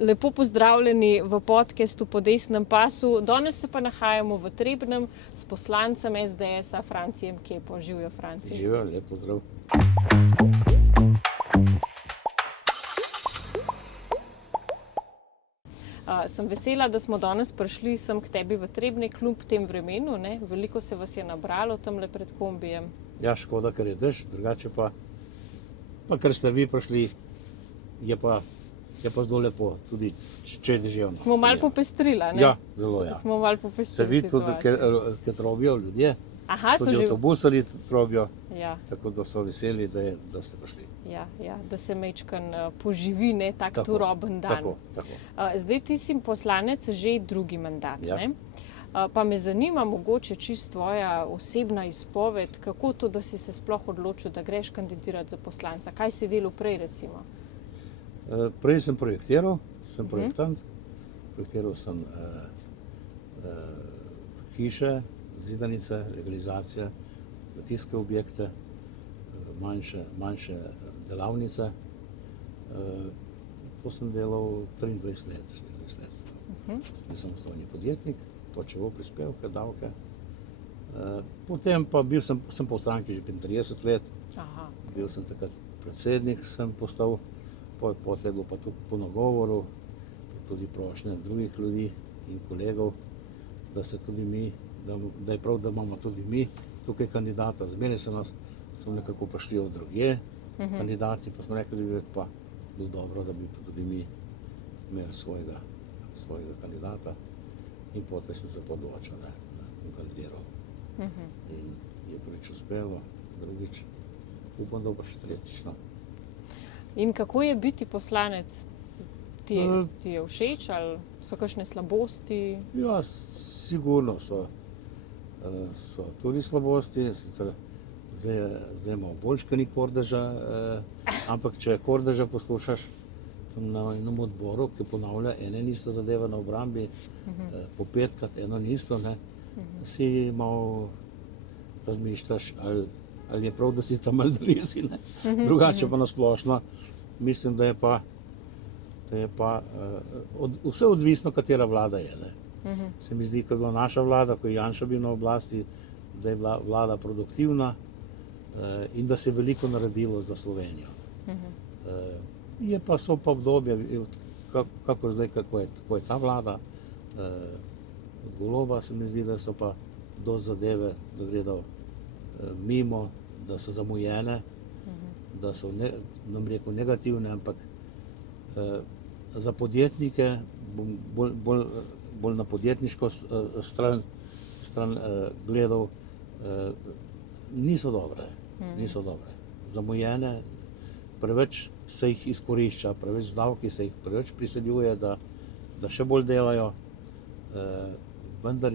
Lepo pozdravljeni v podcastu Po desnem pasu. Danes se pa nahajamo v Trebnjem s poslancem SDS-a Francijem Kepo. Živjo, Franci. Živjo, lep pozdrav. Sem vesela, da smo danes prišli sem k tebi v Trebnje kljub tem vremenu. Ne? Veliko se vas je nabralo tamle pred kombijem. Ja, škoda, ker je dež, drugače pa ker ste vi prišli, je pa zelo lepo, tudi če je deževno. Smo malo popestrili, ne? Ja, zelo, ja. Smo malo popestrili situacijo. Se vidi tudi, ker trobijo ljudje, Aha, tudi avtobusari trobijo, Ja. tako da so veseli, da ste prišli. Ja, da se majčkeno poživi, ne, tak turoben dan. Tako. Zdaj ti si poslanec že drugi mandat, Ja. ne? Pa me zanima mogoče čisto tvoja osebna izpoved, kako to, da si se sploh odločil, da greš kandidirati za poslanca. Kaj si delal prej, recimo? Prej sem projektiral, sem projektant, projektiral sem hiše, zidanice, legalizacije, kmetijske objekte, manjše delavnice. To sem delal 23 let, 24 let. Sem samostojni podjetnik, plačeval prispevke, davke. Potem pa sem pa v stranki že 35 let. Aha. Bil sem takrat predsednik, sem postal, potem je bilo pa tudi po nagovoru, tudi prošnje drugih ljudi in kolegov, da se tudi mi, da je prav, da imamo tudi mi tukaj kandidata. Zmeraj so nekako prišli od drugje kandidati, pa smo rekli, da bi pa bilo dobro, da bi tudi mi imeli svojega kandidata. In potem sem se odločil, da bom kandidiral. In je prvič uspelo, drugič upam, da bo še tretjič. In kako je biti poslanec? Ti je všeč ali so kakšne slabosti? Ja, sigurno so tudi slabosti, sicer zdaj imamo boljška ni Kordeža, ampak če Kordeža poslušaš tam na enem odboru, ki ponavlja ene in ista zadeva na obrambi, po petkrat eno in isto, si malo razmišljaš, ali je prav, da si tam ali da nisi. Drugače pa nasplošno mislim, da je pa vse odvisno, katera vlada je. Se mi zdi, ko je bila naša vlada, ko je Janša bil na oblasti, da je bila vlada produktivna in da se je veliko naredilo za Slovenijo. So pa obdobja, kako zdaj, kako je ta vlada, od Goloba se mi zdi, da so pa dosti zadeve, da gredo mimo, da so zamujene, da so, nam rekel, negativne, ampak za podjetnike, bolj na podjetniško stran gledal, niso dobre. Zamujene, preveč se jih izkorišča, preveč z davki se jih preveč priseljuje, da še bolj delajo, vendar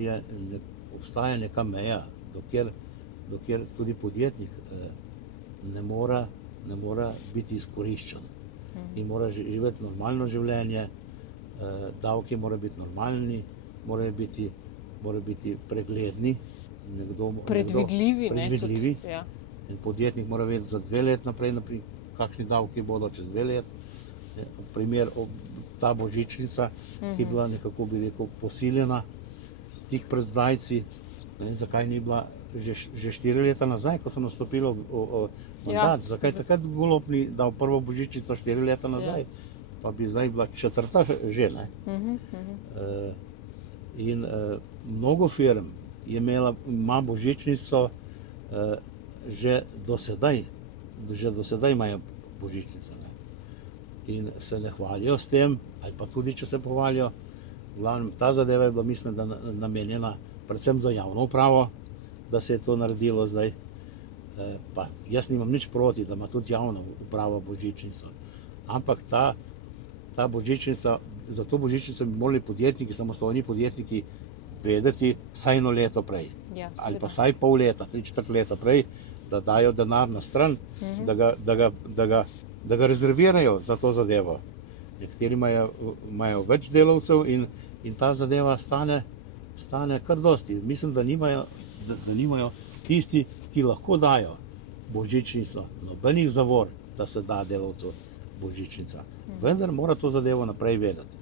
obstaja neka meja, dokjer tudi podjetnik ne mora biti izkoriščen in mora živeti normalno življenje, davki morajo biti normalni, morajo biti pregledni, predvidljivi. Predvidljivi. In podjetnik mora vedeti za 2 let naprej, kakšni davki bodo čez 2 let. Primer, ta božičnica, ki je bila nekako, bi rekel, posiljena tik pred zdajci, zakaj ni bila že 4 leta nazaj, ko so nastopili mandat, zakaj takrat Golob ni dal prvo božičnico 4 leta nazaj, pa bi zdaj bila 4. že. In mnogo firm ima božičnico že do sedaj imajo božičnice. In se ne hvalijo s tem, ali pa tudi, če se pohvalijo. Ta zadeva je bila, mislim, da namenjena predvsem za javno upravo, da se je to naredilo zdaj. Pa jaz nimam nič proti, da ima tudi javna uprava božičnico. Ampak ta božičnica, za to božičnico bi morali podjetniki, samostojni podjetniki vedeti vsaj 1 leto prej. Ali pa vsaj pol leta, 3-4 leta prej, da dajo denar na stran, da ga rezervirajo za to zadevo. Nekateri imajo več delavcev in ta zadeva stane kar dosti. Mislim, da nimajo tisti, ki lahko dajo božičnico, nobenih zavor, da se da delavcu božičnica. Vendar mora to zadevo naprej vedeti.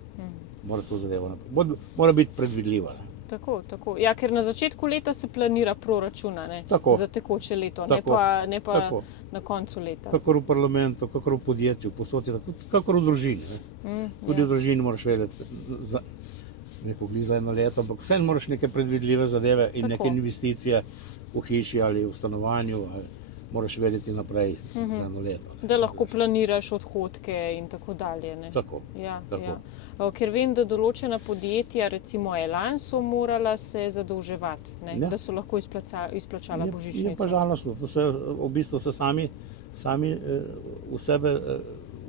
Mora biti predvidljiva. Ne. Tako. Ja, ker na začetku leta se planira proračuna, ne? Tako. Za tekoče leto, Tako. ne pa Tako. na koncu leta. Kakor v parlamentu, kakor v podjetju, posod je tako, kakor v družini. Ne. Tudi v družini moraš vedeti, neko gli za eno leto, ampak vseeno moraš neke predvidljive zadeve in Tako. neke investicije v hiši ali v stanovanju, ali moraš vedeti naprej za eno leto. Ne. Da lahko planiraš odhodke in tako dalje. Ne? Tako. Ja, Tako. ja. Ker vem, da določena podjetja, recimo Elan, so morala se zadolževati, ne? Ja. Da so lahko izplačala Je božičnico. pa žalostno, to se v bistvu se sami v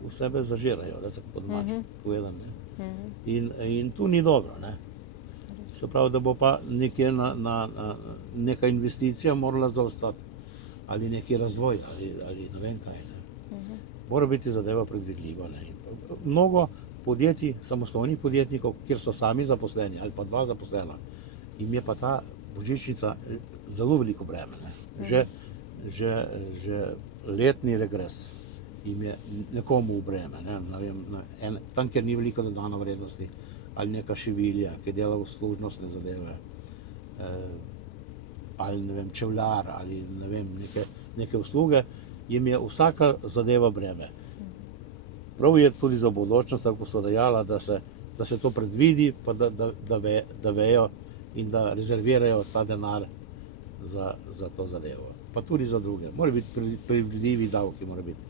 sebe zažirajo, da tako po domače povedano. In tu ni dobro. Ne. Se pravi, da bo pa nekje neka investicija morala zaostati, ali neki razvoj, ali ne vem kaj. Ne. Mora biti zadeva predvidljiva. Ne. Mnogo podjetij, samostojnih podjetnikov, kjer so sami zaposleni ali pa dva zaposlena, jim je pa ta božičnica zelo veliko breme. Ne. Že letni regres jim je nekomu v breme. Ne vem, tam, kjer ni veliko dodane vrednosti, ali neka šivilja, ki dela uslužnostne zadeve, ali ne vem, čevljar, ali ne vem, neke usluge, jim je vsaka zadeva breme. Prav je tudi za bodočnost, tako so dejala, da se to predvidi, pa da vejo in da rezervirajo ta denar za to zadevo. Pa tudi za druge. Mora biti predvidljivi davki, mora biti.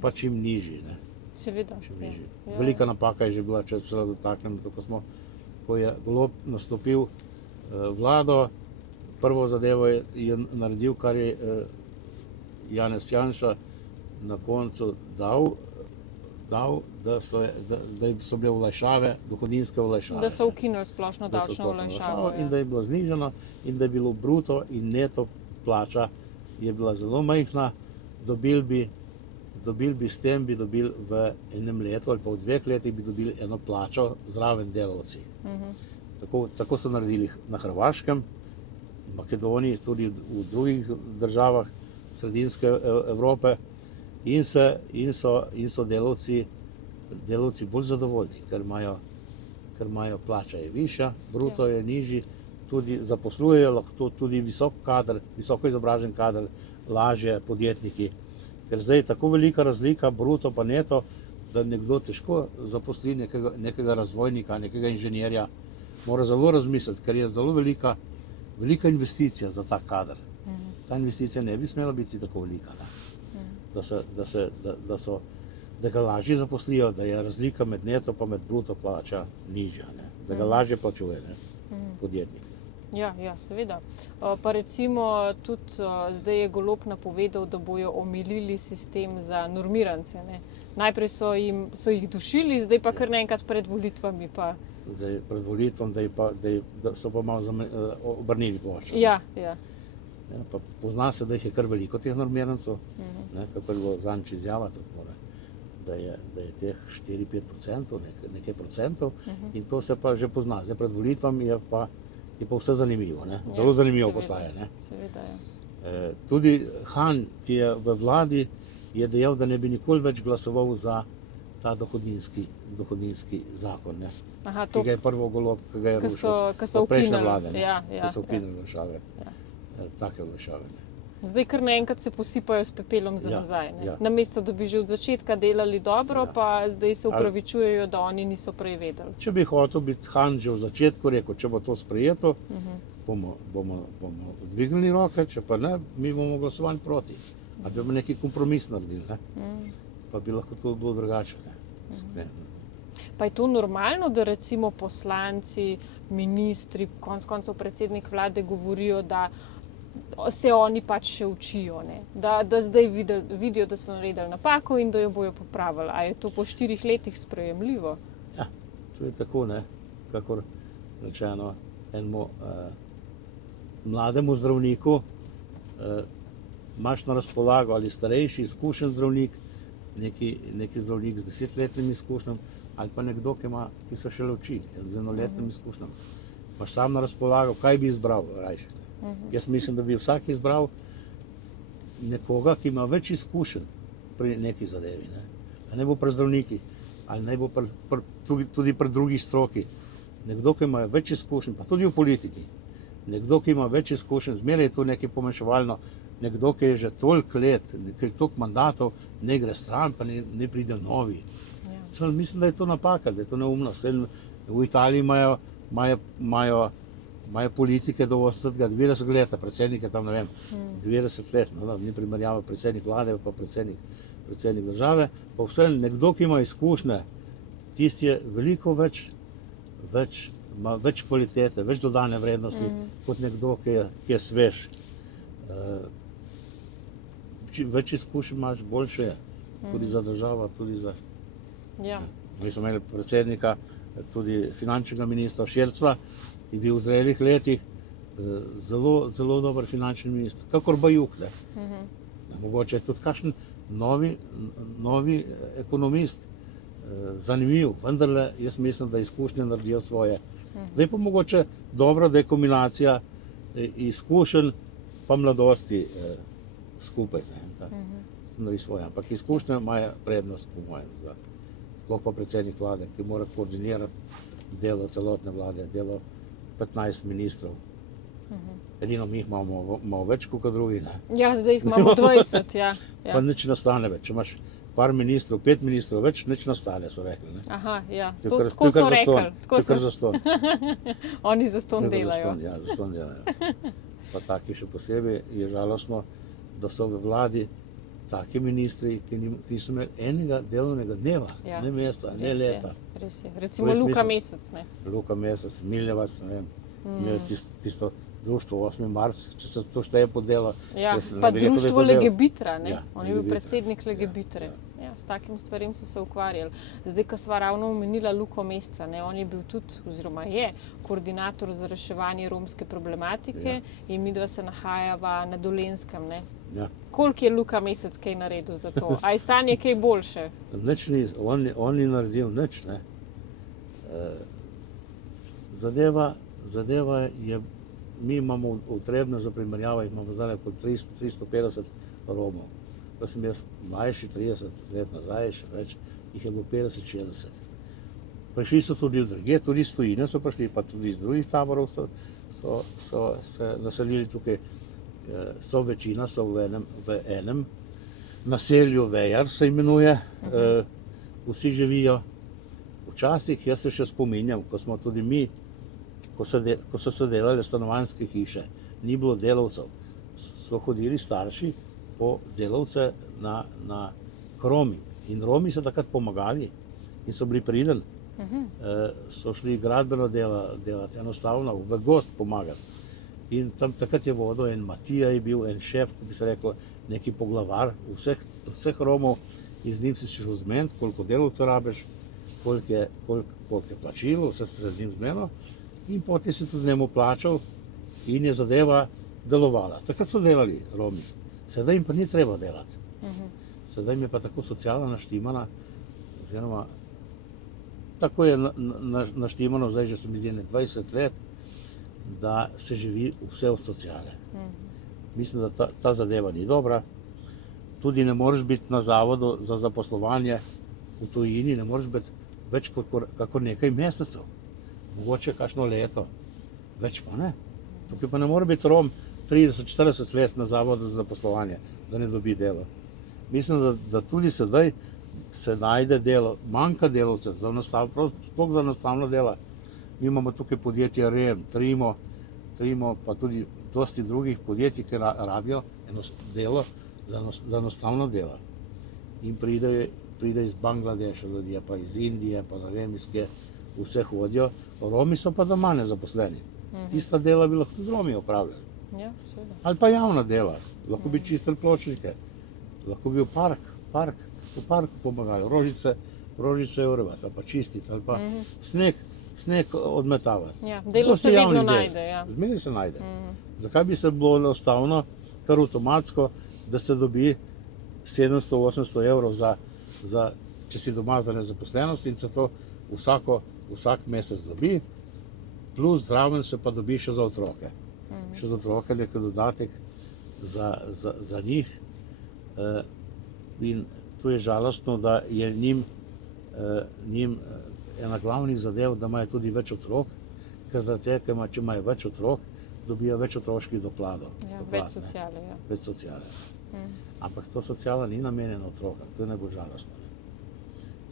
Pa čim nižji. Ne. Seveda. Čim nižji. Ja. Velika napaka je že bila, če se dotaknem, ko je Golob nastopil vlado, prvo zadevo je naredil, kar je Janez Janša na koncu dal, da so bile olajšave, dohodninske olajšave. Da so ukinili splošno davčno olajšavo. In da je bilo znižano, in da je bilo bruto in neto plača je bila zelo majhna, dobili bi s tem, bi dobili v enem letu ali pa v 2 letih bi dobili eno plačo zraven delavci. Tako so naredili na Hrvaškem, v Makedoniji, tudi v drugih državah sredinske Evrope in so delavci bolj zadovoljni, ker imajo plača je višja, bruto je nižji, tudi zaposlujejo lahko tudi visoko izobražen kader, lažje podjetniki. Ker zdaj je tako velika razlika, bruto pa neto, da nekdo težko zaposli nekega razvojnika, nekega inženirja. Mora zelo razmisliti, ker je zelo velika investicija za ta kader. Ta investicija ne bi smela biti tako velika. Da ga lažje zaposlijo, da je razlika med neto pa med bruto plača nižja. Ne? Da ga lažje plačuje podjetnik. Ja, seveda. Pa recimo tudi zdaj je Golob napovedal, da bojo omilili sistem za normirance. Ne? Najprej so jih dušili, zdaj pa kar naenkrat pred volitvami. Zdaj pred volitvami, da so pa malo obrnili ploščo. Ja. Pa pozna se, da jih je kar veliko teh normirancev, kako je bilo zadnjič izjava, da je teh 4-5%, nekaj procentov, in to se pa že pozna. Zdaj pred volitvami je pa vse zanimivo, zelo zanimivo postaje. Seveda, ja. Tudi Han, ki je v vladi, je dejal, da ne bi nikoli več glasoval za ta dohodninski zakon, ki ga je prvo Golob, ki ga je rušil od prejšnje vlade, ki so ukinili olajšave, take olajšave. Zdaj kar naenkrat se posipajo s pepelom za nazaj. Ja. Namesto, da bi že od začetka delali dobro, pa zdaj se upravičujejo, da oni niso prej vedeli. Če bi hotel biti Han že v začetku rekel, če bo to sprejeto, bomo dvignili roke, če pa ne, mi bomo glasovali proti. Ali bomo neki kompromis naredili, pa bi lahko to bilo drugače. Pa je to normalno, da recimo poslanci, ministri, konec koncev predsednik vlade govorijo, da se oni pač še učijo, da zdaj vidijo, da so naredili napako in da jo bojo popravili. A je to po 4 letih sprejemljivo? Ja, to je tako, kakor rečeno, enemu mlademu zdravniku imaš na razpolago ali starejši, izkušen zdravnik, neki zdravnik z 10-letnim izkušnjam, ali pa nekdo, ki se šele uči, z 1-letnim izkušnjam. Imaš sam na razpolago, kaj bi izbral rajše. Jaz mislim, da bi vsak izbral nekoga, ki ima več izkušenj pri neki zadevi. naj bo pri zdravnikih, ali naj bo tudi pri drugih stroki. Nekdo, ki ima več izkušenj, pa tudi v politiki, nekdo, ki ima več izkušenj, zmeraj je to nekaj pomeševalno, nekdo, ki je že toliko let, ki je toliko mandatov, ne gre stran, pa ne pride novi. Ja. Mislim, da je to napaka, da je to neumnost. V Italiji imajo politike do 80 let, predsednik je tam, ne vem, 90 let, no, ni primerjava predsednik vlade pa predsednik države, pa vse nekdo, ki ima izkušnje, tisti je veliko ima več kvalitete, več dodane vrednosti, kot nekdo, ki je svež. Več izkušenj imaš, boljše je, tudi za državo, tudi za... Ja. Mi smo imeli predsednika, tudi finančnega ministra Šircla, ki je bil v zrelih letih zelo, zelo dober finančni minister, kakor Bajuk. Mogoče je tudi kakšen novi ekonomist, zanimiv, vendarle jaz mislim, da izkušnje naredijo svoje. Zdaj pa mogoče dobro, da je kombinacija izkušenj pa mladosti skupaj. Ampak izkušnje imajo prednost, po mojem, sploh pa predsednik vlade, ki mora koordinirati delo celotne vlade, delo 15 ministrov. Edino mi jih imamo več kot drugi. Ja, zdaj jih imamo 20, ja. Pa nič nastane več. Če imaš par ministrov, 5 ministrov več, nič nastane, so rekli. Aha, ja, tako so rekli. To je kar zastonj. Oni zastonj delajo. Ja, zastonj delajo. Pa taki še posebej je žalostno, da so v vladi taki ministri, ki niso imeli enega delovnega dneva, ne meseca, ne leta. Res je. Recimo Luka Mesec, ne? Luka Mesec, Miljevac, ne vem, imel tisto društvo 8. mars, če se to šteje po delo. Ja, pa društvo Legebitra, ne? On je bil predsednik Legebitre. Ja, s takim stvarem so se ukvarjali. Zdaj, ko sva ravno omenila Luko Meseca, ne, on je bil tudi, oziroma je, koordinator za reševanje romske problematike in midva se nahajava na Dolenjskem, ne? Ja. Koliko je Luka Mesec kaj naredil za to? A je stanje kaj boljše? Nič ni, on ni naredil nič, ne. Zadeva je, mi imamo v Trebnju za primerjavo, imamo zdaj kot 350 Romov. Ko sem jaz mlajši, 30 let nazaj, še več, jih je bilo 50-60. Prišli so tudi druge, tudi iz tujine so prišli, pa tudi iz drugih taborov so se naselili tukaj. Večina so v enem naselju Vejar se imenuje, vsi živijo. Včasih, jaz se še spominjam, ko smo tudi mi, ko so se delali stanovanjske hiše, ni bilo delavcev, so hodili starši po delavce na Romi. In Romi so takrat pomagali in so bili pridni. So šli gradbeno delati, enostavno v gost pomagati. In tam takrat je vodil en Matija, je bil en šef, ko bi se reklo, neki poglavar vseh Romov, in z njim si šel zmeniti, koliko delavcev rabiš, koliko je plačilo, vse se z njim zmenil, in potem si tudi njemu plačal in je zadeva delovala. Takrat so delali Romi, sedaj jim pa ni treba delati. Sedaj jim je pa tako socialna naštimana, oziroma tako je naštimano, zdaj že se mi zdi 20 let, da se živi vse od sociale. Mislim, da ta zadeva ni dobra. Tudi ne moreš biti na zavodu za zaposlovanje v tujini, ne moreš biti več kot nekaj mesecev. Mogoče kakšno leto, več pa ne. Tukaj pa ne more biti Rom 30-40 let na zavodu za zaposlovanje, da ne dobi delo. Mislim, da tudi sedaj se najde delo, manjka delavcev, sploh za enostavno dela. Mi imamo tukaj podjetje REM, Trimo, pa tudi dosti drugih podjetij, ki rabijo delo za enostavno delo. In pride iz Bangladeša ljudje, pa iz Indije, pa ne vem, iz kje vse hodijo. Romi so pa doma nezaposleni. Tista dela bi lahko tudi Romi opravljali. Ja, ali pa javna dela, lahko bi čistili pločnike, lahko bi v parku pomagali, rožice urevati, ali pa čistiti, ali pa sneg odmetavati. Ja, delo se vedno najde. Ja. Zmeraj se najde. Zakaj bi se bilo enostavno, kar avtomatsko, da se dobi 700-800 evrov če si doma za nezaposlenost in se to vsak mesec dobi, plus zraven se pa dobi še za otroke. Še za otroke nekaj dodatek za njih. In tu je žalostno, da je njim ena glavnih zadev, da imajo tudi več otrok, ker zaradi tega, ker če imajo več otrok, dobijo več otroških dokladov. Ja, več sociale, ja. Več sociale. Ampak to sociala ni namenjena otrokom, to je najbolj žalostno.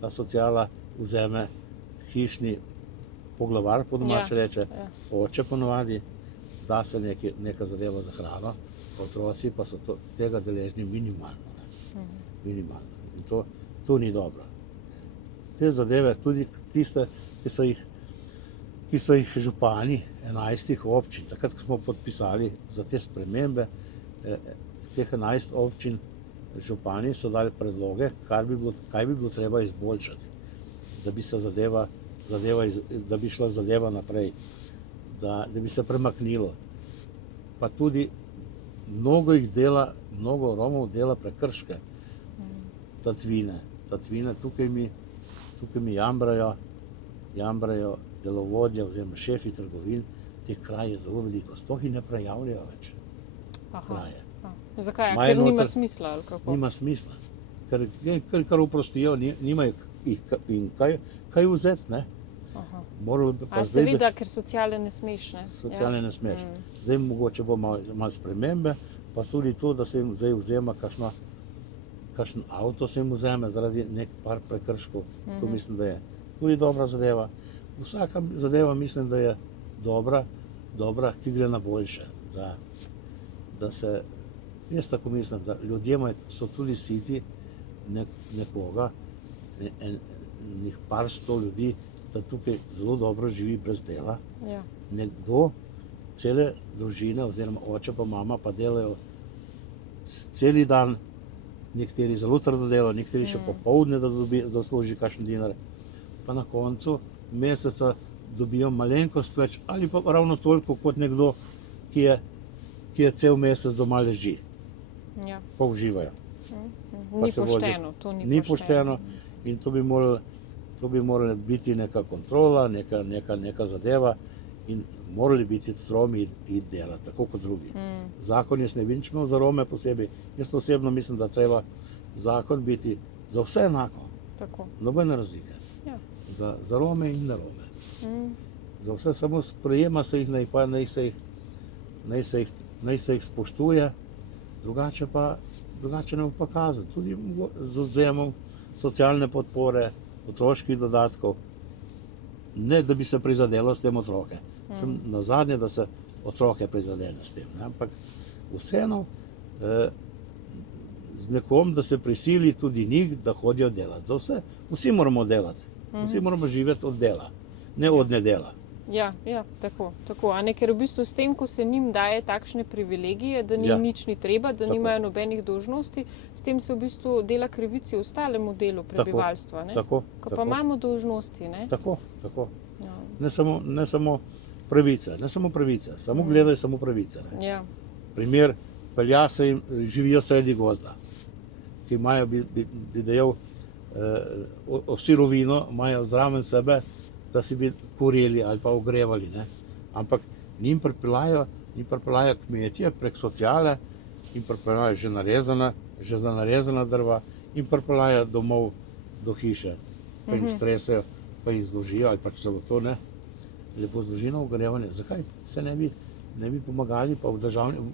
Ta sociala vzeme hišni poglavar, po domače reče, oče ponovadi, da se neka zadeva za hrano, otroci pa so tega deležni minimalno. Minimalno. In to ni dobro. Te zadeve, tudi tiste, ki so jih župani 11 občin, takrat, ko smo podpisali za te spremembe, teh 11 občin, župani so dali predloge, kaj bi bilo treba izboljšati, da bi šla zadeva naprej, da bi se premaknilo. Pa tudi mnogo Romov dela prekrške, tatvine, tukaj mi jambrajo delovodja oziroma šefi trgovin, teh kraj je zelo veliko, sploh jih ne prijavljajo več kraje. Zakaj? Ker nima smisla, ali kako? Nima smisla, ker oprostijo, nimajo in kaj vzeti, ne? Seveda, ker sociale ne smeš, ne? Sociale ne smeš. Zdaj mogoče bo malo spremembe, pa tudi to, da se jim zdaj vzema kakšen avto se jim vzeme zaradi par prekrškov. To mislim, da je tudi dobra zadeva. Vsaka zadeva mislim, da je dobra, ki gre na boljše. Da se, jaz tako mislim, da ljudje so tudi siti nekoga, par 100 ljudi, da tukaj zelo dobro živi brez dela. Nekdo, cele družine oziroma oče pa mama pa delajo celi dan, nekateri zelo trdo delajo, nekateri še popoldne, da zasluži kakšen dinar, pa na koncu meseca dobijo malenkost več ali pa ravno toliko kot nekdo, ki je cel mesec doma leži, pa uživajo. Ni pošteno, to ni pošteno. Ni pošteno in to bi morala biti neka kontrola, neka zadeva in morali biti Romi in delati, tako kot drugi. Zakon jaz ne bi nič imel za Rome posebej. Jaz osebno mislim, da treba zakon biti za vse enako. Nobene razlike. Za Rome in ne Rome. Za vse samo sprejema se jih, naj se jih spoštuje, drugače ne bo pa kazen. Tudi z odvzemom socialne podpore, otroških dodatkov, ne da bi se prizadelo s tem otroke. Nazadnje, da se otroke prizadene s tem. Ampak vseeno z nekom, da se prisili tudi njih, da hodijo delati. Za vse, vsi moramo delati. Vsi moramo živeti od dela, ne od nedela. Ja, tako. A ne, ker v bistvu s tem, ko se njim daje takšne privilegije, da njim nič ni treba, da nimajo nobenih dolžnosti, s tem se v bistvu dela krivici ostalemu delu prebivalstva. Ko pa imamo dolžnosti, ne? Tako. Ne samo pravice, samo gledajo samo pravice. Primer, pelja se jim, živijo sredi gozda, ki imajo, bi dejal, sirovino, imajo zraven sebe, da si bi kurili ali pa ogrevali. Ampak njim pripeljajo kmetje prek sociale, jim pripeljajo že narezana drva in pripeljajo domov do hiše, pa jim stresajo, pa jih zložijo ali pač celo to ne. Lepo zloži na ogrevanje. Zakaj se ne bi pomagali, pa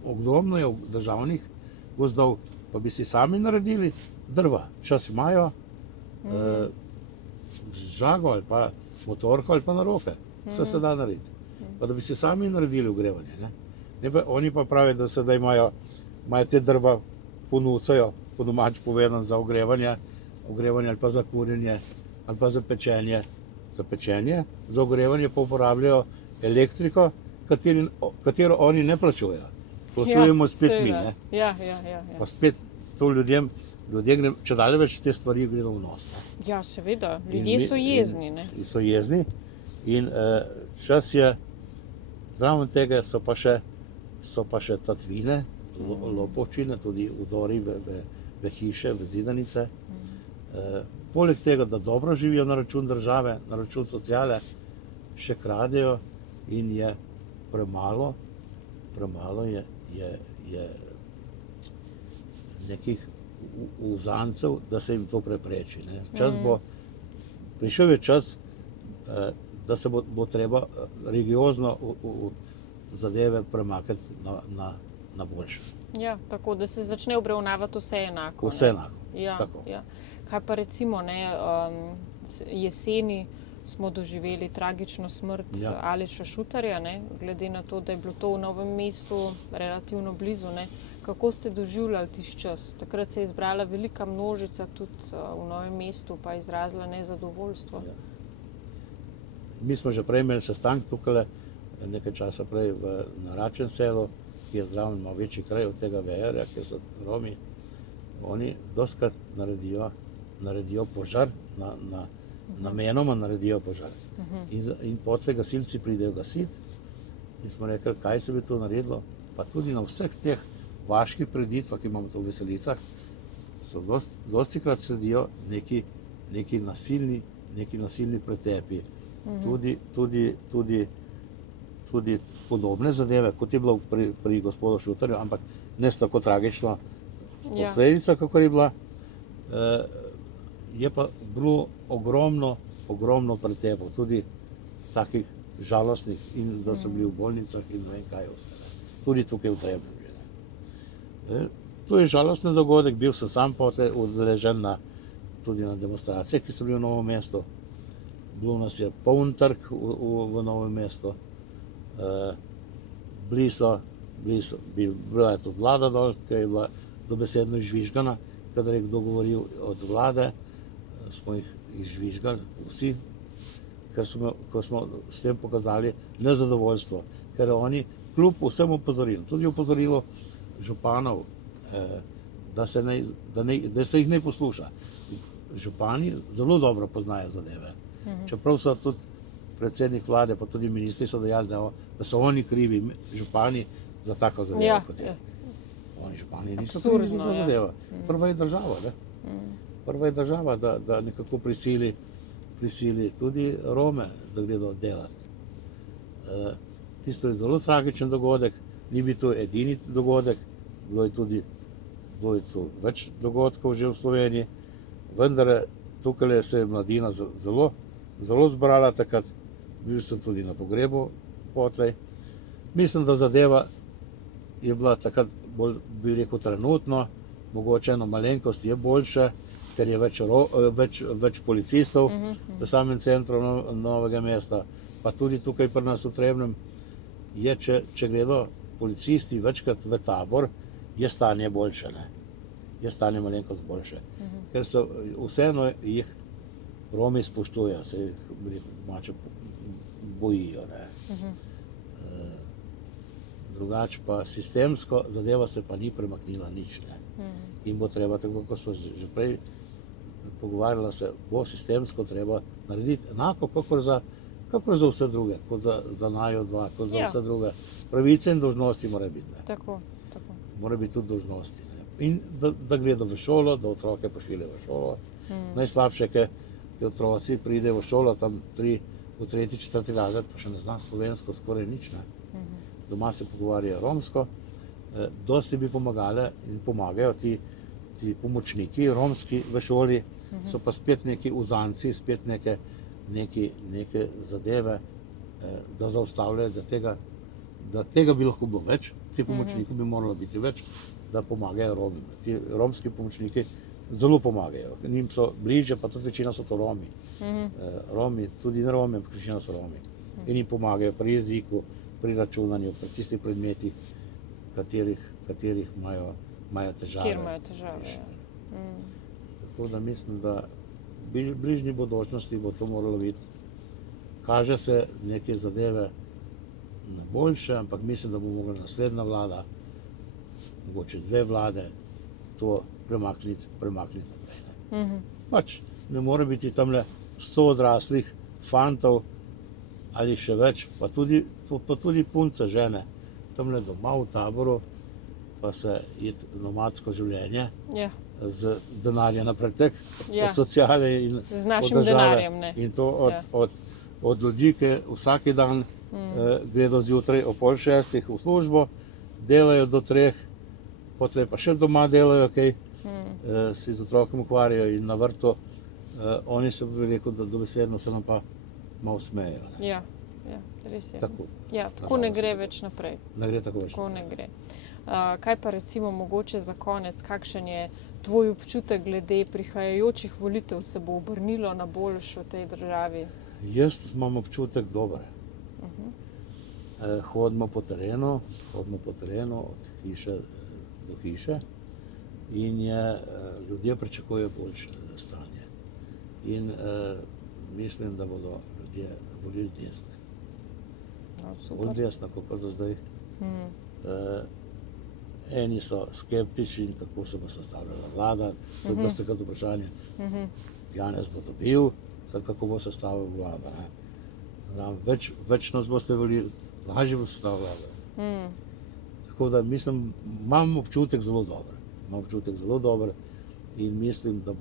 ogromno je v državnih gozdov, pa bi si sami naredili drva. Čas imajo, žago ali pa motorko ali pa na roke. Vse se da narediti. Pa da bi si sami naredili ogrevanje. Oni pa pravijo, da sedaj imajo te drva, ponucajo, po domač povedano, za ogrevanje ali pa za kurjenje ali pa za pečenje. Za ogrevanje pa uporabljajo elektriko, katero oni ne plačujejo. Plačujemo spet mi. Pa spet to ljudje gre, če dalje več te stvari gredo v nos. Ja, seveda. Ljudje so jezni. So jezni in čas je, zraven tega so pa še tatvine, lopovčine, tudi vdori v hiše, v zidanice. Poleg tega, da dobro živijo na račun države, na račun sociale, še kradejo in je premalo je nekih uzancev, da se jim to prepreči. Ne. Prišel je čas, da se bo treba religiozno zadeve premakniti na boljše. Ja, tako da se začne obravnavati vse enako. Vse enako. Ja, Tako. ja. Kaj pa recimo, jeseni smo doživeli tragično smrt Aleša Šutarja, glede na to, da je bilo to v Novem mestu relativno blizu. Kako ste doživljali tisti čas? Takrat se je zbrala velika množica tudi v Novem mestu, pa je izrazila nezadovoljstvo. Ja. Mi smo že prej imeli sestanek tukaj, nekaj časa prej na Račem selu, ki je zraven malo večji kraj od tega VR-ja, kjer so Romi. Oni doskrat naredijo požar, namenoma naredijo požar. In potlej gasilci pridejo gasiti in smo rekli, kaj se bi to naredilo. Pa tudi na vseh teh vaških preditvah, ki imamo to v Veselicah, so dostikrat sledijo neki nasilni pretepi. Tudi podobne zadeve, kot je bilo pri gospodu Šutarju, ampak ne s tako tragično posledico, kako je bila. Je pa bilo ogromno pretepov, tudi takih žalostnih, in da so bili v bolnicah in ne vem kaj vse. Tudi tukaj v Trebnjem. To je žalostni dogodek, bil sem sam potem udeležen tudi na demonstracijah, ki so bili v Novem mestu. Bilo nas je poln trg v Novem mestu. Bila je tudi vlada dol, ki je bila dobesedno izžvižgana. Kadar je kdo govoril od vlade, smo jih izžvižgali vsi, ko smo s tem pokazali nezadovoljstvo. Ker oni kljub vsem opozorilu, tudi opozorilo županov, da se jih ne posluša. Župani zelo dobro poznajo zadeve. Čeprav so tudi predsednik vlade, pa tudi ministri so dejali, da so oni krivi, župani, za tako zadevo, kot je. Oni župani niso krivi za to zadevo. Prva je država, Prva je država, da nekako prisili tudi Rome, da gredo delati. Tisto je zelo tragičen dogodek, ni bil to edini dogodek, bilo je tu več dogodkov že v Sloveniji, vendar tukaj se je mladina zelo zbrala takrat, bil sem tudi na pogrebu potlej. Mislim, da zadeva je bila takrat bolj, bi rekel, trenutno, mogoče eno malenkost je boljše, ker je več policistov v samem centru Novega mesta, pa tudi tukaj pri nas v Trebnjem je, če gredo policisti večkrat v tabor, je stanje boljše, je stanje malenkost boljše. Ker so vseeno jih Romi spoštujejo, se jih, bi rekel, domače bojijo. Drugače pa sistemsko zadeva se pa ni premaknila nič. In bo treba, tako kot smo že prej pogovarjali, se bo sistemsko treba narediti enako, kakor za vse druge, kot za naju dva, kot za vse druge. Pravice in dolžnosti mora biti. Tako. Mora biti tudi dolžnosti. In da gredo v šolo, da otroke pošiljajo v šolo. Najslabše, ker otroci pridejo v šolo, tam v 3., 4. razred, pa še ne zna slovensko skoraj nič. Doma se pogovarjajo romsko. Dosti bi pomagale in pomagajo ti pomočniki romski v šoli, so pa spet neki uzanci, spet neke zadeve, da zaustavljajo, da tega bi lahko bilo več, ti pomočniki bi moralo biti več, da pomagajo Romim. Ti romski pomočniki zelo pomagajo, njim so bližje, pa tudi večina so to Romi. Romi, tudi ne Romi, ampak večina so Romi. In jim pomagajo pri jeziku, pri računanju, pri tistih predmetih, katerih imajo težave. Kjer imajo težave, Tako da mislim, da v bližnji bodočnosti bo to moralo biti. Kaže se neke zadeve na boljše, ampak mislim, da bo mogla naslednja vlada, mogoče 2 vlade, to premakniti naprej. Pač ne more biti tamle 100 odraslih fantov ali še več, pa tudi punce, žene, tamle doma v taboru, pa se jeti nomadsko življenje z denarja na pretek, od sociale in z našim denarjem, in to od ljudi, ki vsak dan gredo zjutraj o 5:30 v službo, delajo do 3, potem pa še doma delajo kaj se z otrokom ukvarjajo in na vrtu, oni so bi rekel, da dobesedno se nam pa malo smejejo. Ne. Ja, res je. Tako. Ja, tako ne Nažalost, gre tako. več naprej. Ne gre tako več. Tako ne gre. Kaj pa recimo mogoče za konec, kakšen je tvoj občutek glede prihajajočih volitev, se bo obrnilo na boljše v tej državi? Jaz imam občutek dober. Hodimo po terenu od hiše do hiše in ljudje pričakujejo boljše stanje. In mislim, da bodo ljudje volili desne. No, Bolj super. desno, kot do zdaj. Eni so skeptični, kako se bo sestavljala vlada, to je bilo takrat vprašanje. Janez bo dobil, samo kako bo sestavil vlada. Več nas boste volili, lažje bo sestavil vlada. Tako da mislim, imam občutek zelo dober in mislim, da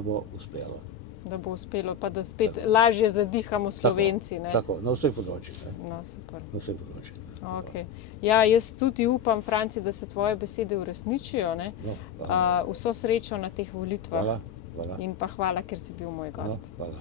bo uspelo. Da bo uspelo, pa da spet lažje zadihamo Slovenci. Ne? Tako, na vseh področjih. No, super. Na vseh področjih. Okay. Ja, jaz tudi upam, Franci, da se tvoje besede uresničijo. Ne? No, Vso srečo na teh volitvah. hvala. In pa hvala, ker si bil moj gost. No, hvala.